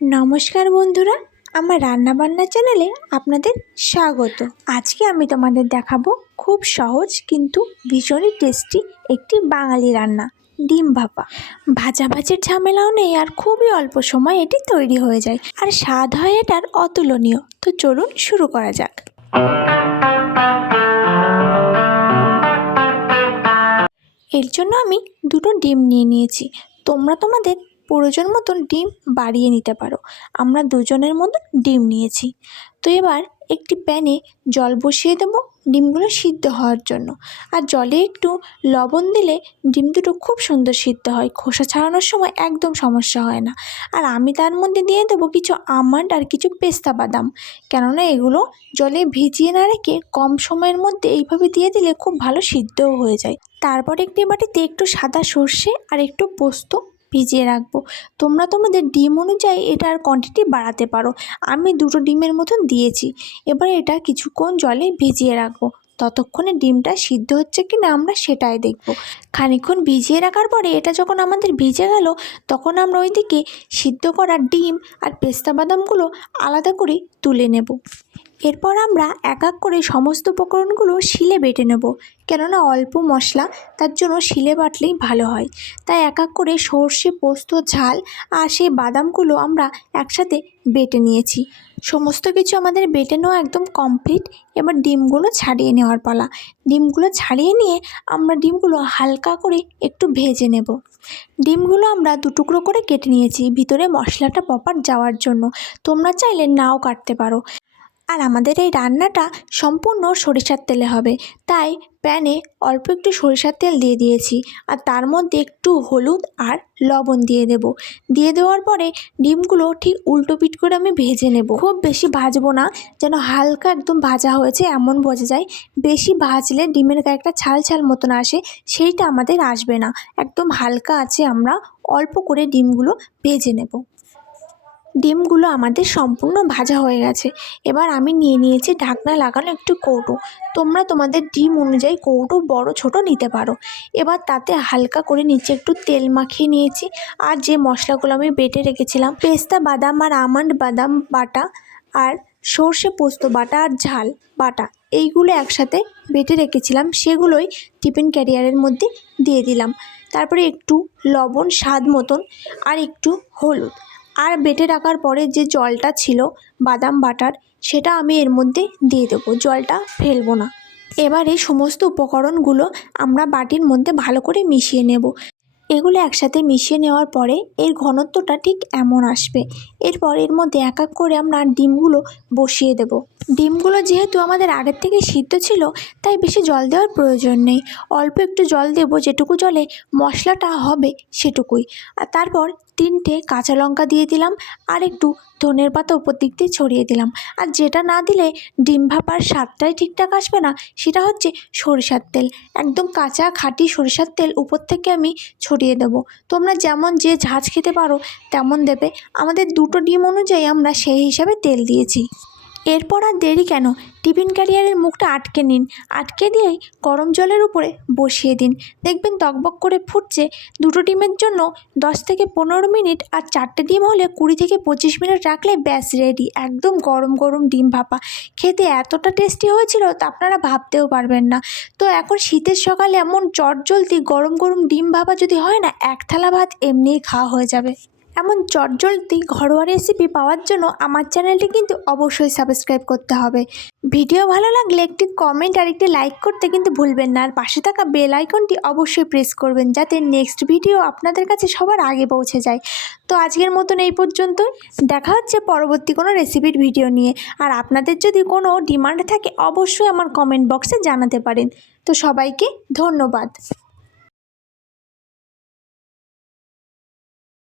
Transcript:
নমস্কার বন্ধুরা, আমার রান্নাবান্না চ্যানেলে আপনাদের স্বাগত। আজকে আমি তোমাদের দেখাবো খুব সহজ কিন্তু ভীষণই টেস্টি একটি বাঙালি রান্না, ডিম ভাপা। ভাজাভাজির ঝামেলাও নেই আর খুবই অল্প সময় এটি তৈরি হয়ে যায়, আর স্বাদ হয় এটার অতুলনীয়। তো চলুন শুরু করা যাক। এর জন্য আমি দুটো ডিম নিয়ে নিয়েছি। তোমরা তোমাদের প্রয়োজন মতন ডিম বাড়িয়ে নিতে পারো। আমরা দুজনের মতন ডিম নিয়েছি। তো এবার একটি প্যানে জল বসিয়ে দেবো ডিমগুলো সিদ্ধ হওয়ার জন্য। আর জলে একটু লবণ দিলে ডিম দুটো খুব সুন্দর সিদ্ধ হয়, খোসা ছাড়ানোর সময় একদম সমস্যা হয় না। আর আমি তার মধ্যে দিয়ে দেবো কিছু আমন্ড আর কিছু পেস্তা বাদাম, কেননা এগুলো জলে ভিজিয়ে না রেখে কম সময়ের মধ্যে এইভাবে দিয়ে দিলে খুব ভালো সিদ্ধও হয়ে যায়। তারপর একটি বাটিতে একটু সাদা সর্ষে আর একটু পোস্ত ভিজিয়ে রাখবো। তোমরা তোমাদের ডিম অনুযায়ী এটার কোয়ান্টিটি বাড়াতে পারো। আমি দুটো ডিমের মতন দিয়েছি। এবার এটা কিছুক্ষণ জলে ভিজিয়ে রাখবো। ততক্ষণে ডিমটা সিদ্ধ হচ্ছে কি না আমরা সেটাই দেখব। খানিকক্ষণ ভিজিয়ে রাখার পরে এটা যখন আমাদের ভিজে গেল, তখন আমরা ওইদিকে সিদ্ধ করা ডিম আর পেস্তা বাদামগুলো আলাদা করে তুলে নেব। এরপর আমরা এক এক করে সমস্ত উপকরণগুলো শিলে বেটে নেব, কেননা অল্প মশলা, তার জন্য শিলে বাটলেই ভালো হয়। তাই এক এক করে সর্ষে, পোস্ত, ঝাল আর সেই বাদামগুলো আমরা একসাথে বেটে নিয়েছি। সমস্ত কিছু আমাদের বেটে নেওয়া একদম কমপ্লিট। এবার ডিমগুলো ছাড়িয়ে নেওয়ার পালা। ডিমগুলো ছাড়িয়ে নিয়ে আমরা ডিমগুলো হালকা করে একটু ভেজে নেব। ডিমগুলো আমরা দুটুকরো করে কেটে নিয়েছি ভিতরে মশলাটা প্রপার যাওয়ার জন্য। তোমরা চাইলে নাও কাটতে পারো। আর আমাদের এই রান্নাটা সম্পূর্ণ সরিষার তেলে হবে, তাই প্যানে অল্প একটু সরিষার তেল দিয়ে দিয়েছি। আর তার মধ্যে একটু হলুদ আর লবণ দিয়ে দেব। দিয়ে দেওয়ার পরে ডিমগুলো ঠিক উল্টো পিঠ করে আমি ভেজে নেব। খুব বেশি ভাজবো না, যেন হালকা একদম ভাজা হয়েছে এমন বোঝা যায়। বেশি ভাজলে ডিমের গায়ে একটা ছাল ছাল মতন আসে, সেইটা আমাদের আসবে না। একদম হালকা আছে আমরা অল্প করে ডিমগুলো ভেজে নেব। ডিমগুলো আমাদের সম্পূর্ণ ভাজা হয়ে গেছে। এবার আমি নিয়ে নিয়েছি ঢাকনা লাগানো একটু কৌটো। তোমরা তোমাদের ডিম অনুযায়ী কৌটো বড় ছোট নিতে পারো। এবার তাতে হালকা করে নিচে একটু তেল মাখিয়ে নিয়েছি। আর যে মশলাগুলো আমি বেটে রেখেছিলাম, পেস্তা বাদাম আর আমন্ড বাদাম বাটা আর সর্ষে পোস্ত বাটা আর ঝাল বাটা, এইগুলো একসাথে বেটে রেখেছিলাম, সেগুলোই টিফিন ক্যারিয়ারের মধ্যে দিয়ে দিলাম। তারপরে একটু লবণ স্বাদ মতন আর একটু হলুদ, আর বেটে রাখার পরে যে জলটা ছিল বাদাম বাটার, সেটা আমি এর মধ্যে দিয়ে দেবো। জলটা ফেলবো না। এবার এই সমস্ত উপকরণগুলো আমরা বাটির মধ্যে ভালো করে মিশিয়ে নেব। এগুলো একসাথে মিশিয়ে নেওয়ার পরে এর ঘনত্বটা ঠিক এমন আসবে। এরপর এর মধ্যে এক এক করে আমরা ডিমগুলো বসিয়ে দেব। ডিমগুলো যেহেতু আমাদের আগের থেকে সিদ্ধ ছিল, তাই বেশি জল দেওয়ার প্রয়োজন নেই। অল্প একটু জল দেব, যেটুকু জলে মশলাটা হবে সেটুকুই। আর তারপর 3টে কাঁচা লঙ্কা দিয়ে দিলাম, আর একটু ধনের পাতা উপর দিক দিয়ে ছড়িয়ে দিলাম। আর যেটা না দিলে ডিম ভাপার স্বাদটাই ঠিকঠাক আসবে না, সেটা হচ্ছে সরিষার তেল। একদম কাঁচা খাঁটি সরিষার তেল উপর থেকে আমি ছড়িয়ে দেব। তোমরা যেমন যে ঝাঁঝ খেতে পারো তেমন দেবে। আমাদের দুটো ডিম অনুযায়ী আমরা সেই হিসাবে তেল দিয়েছি। এরপর আর দেরি কেন, টিফিন ক্যারিয়ারের মুখটা আটকে নিন। আটকে দিয়েই গরম জলের উপরে বসিয়ে দিন। দেখবেন টকবক করে ফুটছে। দুটো ডিমের জন্য 10 থেকে 15 মিনিট, আর 4টে ডিম হলে 20 থেকে 25 মিনিট রাখলে ব্যাস রেডি। একদম গরম গরম ডিম ভাপা। খেতে এতটা টেস্টি হয়েছিল তা আপনারা ভাবতেও পারবেন না। তো এখন শীতের সকালে এমন চটজলদি গরম গরম ডিম ভাপা যদি হয় না, এক থালা ভাত এমনিই খাওয়া হয়ে যাবে। এমন চটজলদি ঘরোয়া রেসিপি পাওয়ার জন্য আমার চ্যানেলটি কিন্তু অবশ্যই সাবস্ক্রাইব করতে হবে। ভিডিও ভালো লাগলে একটি কমেন্ট আর একটি লাইক করতে কিন্তু ভুলবেন না। আর পাশে থাকা বেল আইকনটি অবশ্যই প্রেস করবেন, যাতে নেক্সট ভিডিও আপনাদের কাছে সবার আগে পৌঁছে যায়। তো আজকের মতন এই পর্যন্তই। দেখা হচ্ছে পরবর্তী কোনো রেসিপির ভিডিও নিয়ে। আর আপনাদের যদি কোনো ডিমান্ড থাকে অবশ্যই আমার কমেন্ট বক্সে জানাতে পারেন। তো সবাইকে ধন্যবাদ।